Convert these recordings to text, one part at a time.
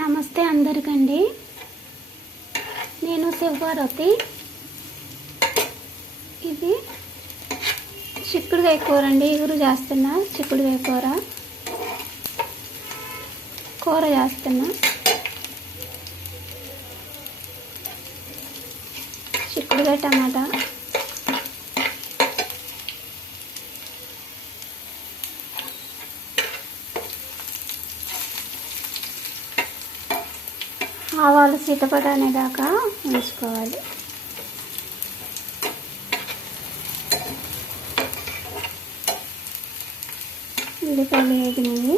నమస్తే అందరికండి. నేను శివపార్వతి. ఇది చిక్కుడుకాయ కూర అండి. ఇగురు చేస్తున్నా. చిక్కుడుకాయ కూర చేస్తున్నా. చిక్కుడుకాయ టమాటా, ఆవాలు చిటపట అనేదాకా ఉంచుకోవాలి. ఉల్లిపాయలు వేగినవి.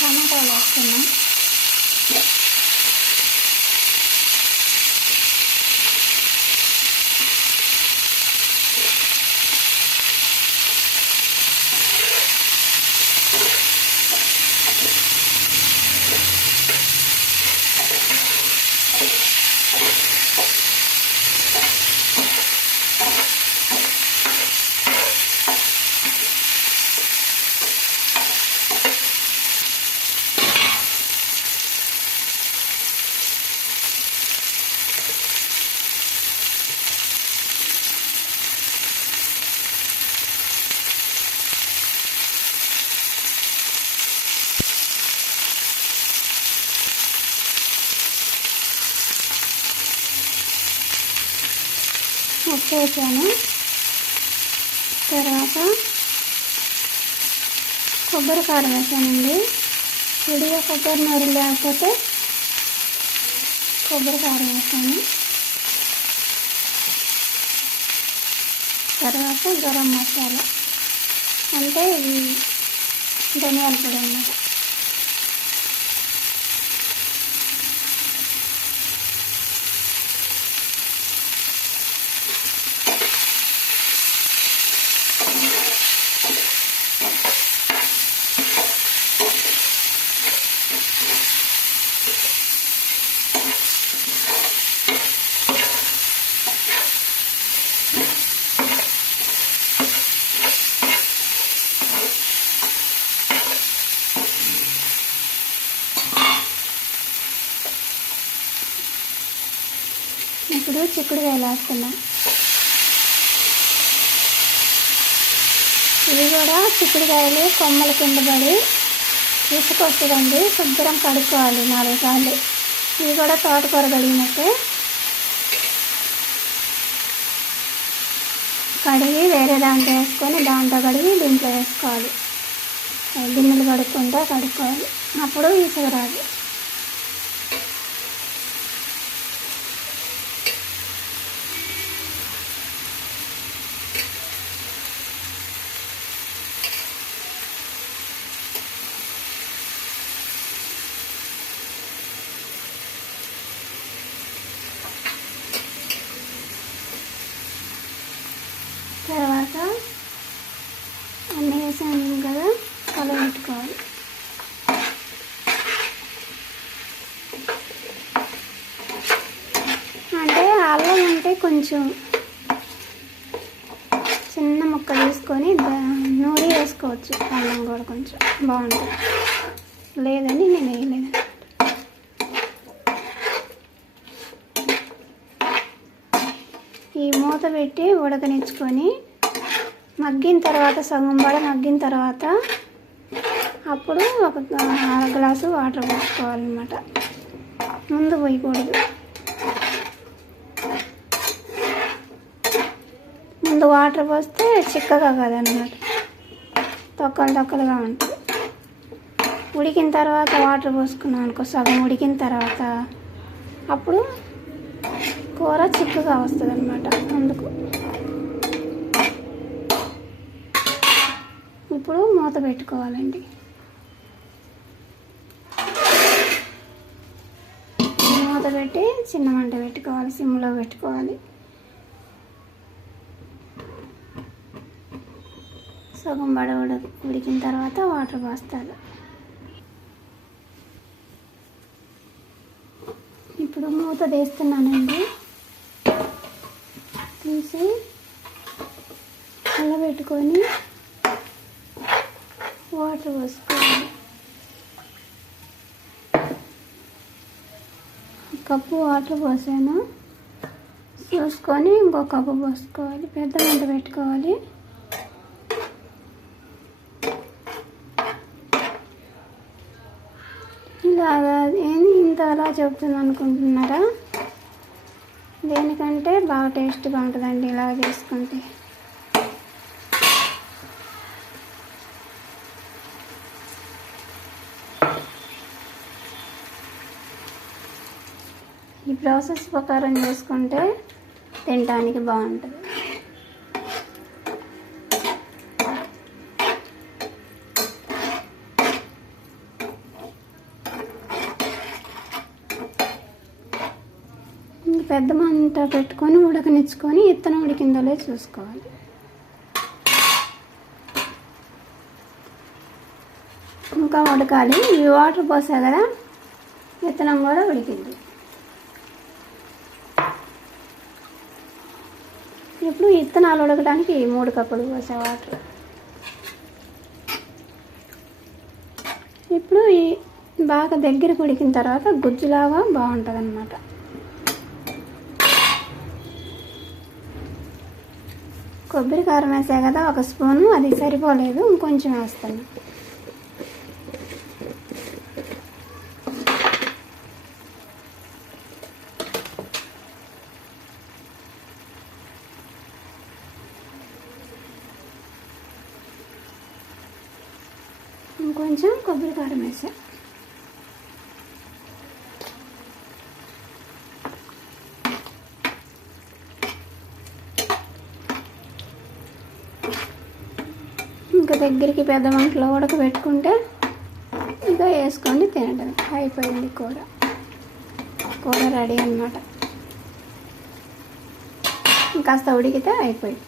టమాటాలు వేస్తున్నాం. ఉప్పు వేసాను. తర్వాత కొబ్బరి కారం వేసానండి. విడిగా కొబ్బరి నూనె లేకపోతే కొబ్బరి కారం వేసాను. తర్వాత గరం మసాలా అంటే ఇది ధనియాల పొడి అన్నమాట. ఇప్పుడు చిక్కుడుకాయలు వేస్తున్నాం. ఇవి కూడా చిక్కుడుకాయలు కొమ్మల కింద పడి ఇసుకొస్తుందండి. శుభ్రం కడుక్కోవాలి 4 సార్లు. ఇవి కూడా తోటకూర కడిగినట్టే కడిగి వేరే దాంట్లో వేసుకొని దాంట్లో కడిగి దీంట్లో వేసుకోవాలి. గిన్నెలు కడుక్కోవాలి. అప్పుడు ఇసుక రాదు. తర్వాత అన్నీ వేసాను కదా, కలబెట్టుకోవాలి. అంటే అల్లం ఉంటే కొంచెం చిన్న ముక్క తీసుకొని నూరి వేసుకోవచ్చు. అల్లం కూడా కొంచెం బాగుంటుంది. లేదని నేను వేయలేదు. ఈ మూత పెట్టి ఉడకనిచ్చుకొని మగ్గిన తర్వాత సగం మగ్గిన తర్వాత అప్పుడు ఒక 1/2 గ్లాసు వాటర్ పోసుకోవాలన్నమాట. ముందు పోయకూడదు. ముందు వాటర్ పోస్తే చిక్కగా కదన్నమాట, తొక్కలుగా ఉంటుంది. ఉడికిన తర్వాత వాటర్ పోసుకున్నాం అనుకో, సగం ఉడికిన తర్వాత అప్పుడు కూర చిక్కగా వస్తుంది అన్నమాట. అందుకు ఇప్పుడు మూత పెట్టుకోవాలండి. మూత పెట్టి చిన్న మంట పెట్టుకోవాలి. సిమ్లో పెట్టుకోవాలి. సగం ఉడికిన తర్వాత వాటర్ పోస్తారు. ఇప్పుడు మూత తీస్తున్నానండి. తీసి పెట్టుకొని వాటర్ పోసుకోవాలి. కప్పు వాటర్ పోసాను, చూసుకొని ఇంకో కప్పు పోసుకోవాలి. పెద్ద మంట పెట్టుకోవాలి. ఇలాగా ఏంది ఇంత అలా చెప్తుంది అనుకుంటున్నారా? దేనికంటే బాగా టేస్ట్గా ఉంటుందండి ఇలా చేసుకుంటే. ఈ ప్రాసెస్ ప్రకారం చేసుకుంటే తినడానికి బాగుంటుంది. పెద్ద మంట పెట్టుకొని ఉడకనిచ్చుకొని విత్తనం ఉడికిందో లేదో చూసుకోవాలి. ఇంకా ఉడకాలి. ఈ వాటర్ పోసా కదా, విత్తనం కూడా ఉడికింది. ఇప్పుడు విత్తనాలు ఉడకడానికి 3 కప్పులు పోసే వాటర్. ఇప్పుడు బాగా దగ్గరకు ఉడికిన తర్వాత గుజ్జులాగా బాగుంటుంది అన్నమాట. కొబ్బరి కారం వేసా కదా 1 స్పూను, అది సరిపోలేదు, ఇంకొంచెం వేస్తాను. ఇంకొంచెం కొబ్బరి కారం వేసా. ఇంకా దగ్గరికి పెద్ద మంటలో ఉడకబెట్టుకుంటే ఇంకా వేసుకొని తినడం. అయిపోయింది కూర. కూర రెడీ అన్నమాట. ఇంకాస్త ఉడికితే అయిపోయింది.